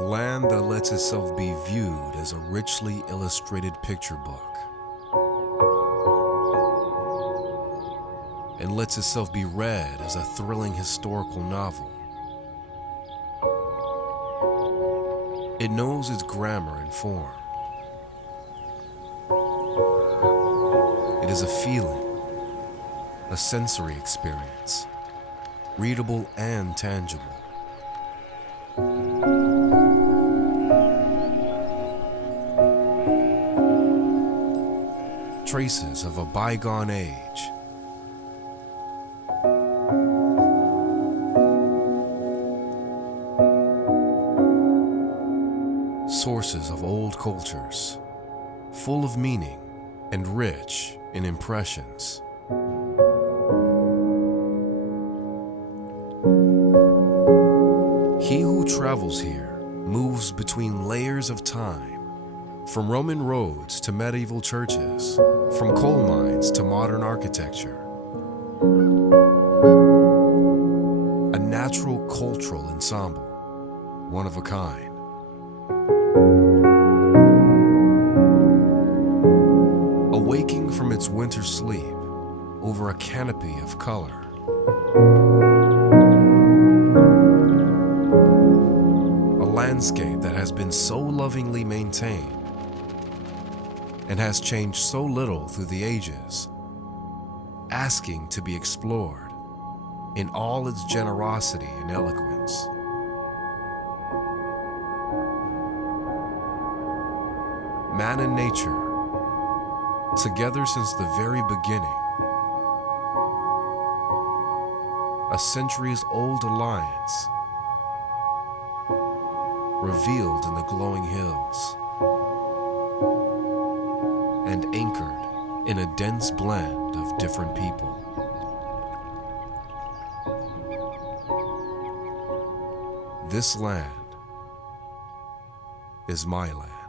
land that lets itself be viewed as a richly illustrated picture book, and lets itself be read as a thrilling historical novel. It knows its grammar and form. It is a feeling, a sensory experience, readable and tangible. Traces of a bygone age. Sources of old cultures, full of meaning and rich in impressions. He who travels here moves between layers of time, from Roman roads to medieval churches, from coal mines to modern architecture. A natural cultural ensemble, one of a kind. Awaking from its winter sleep over a canopy of color. A landscape that has been so lovingly maintained and has changed so little through the ages, asking to be explored in all its generosity and eloquence. Man and nature, together since the very beginning, a centuries-old alliance, revealed in the glowing hills, and anchored in a dense blend of different people. This land is my land.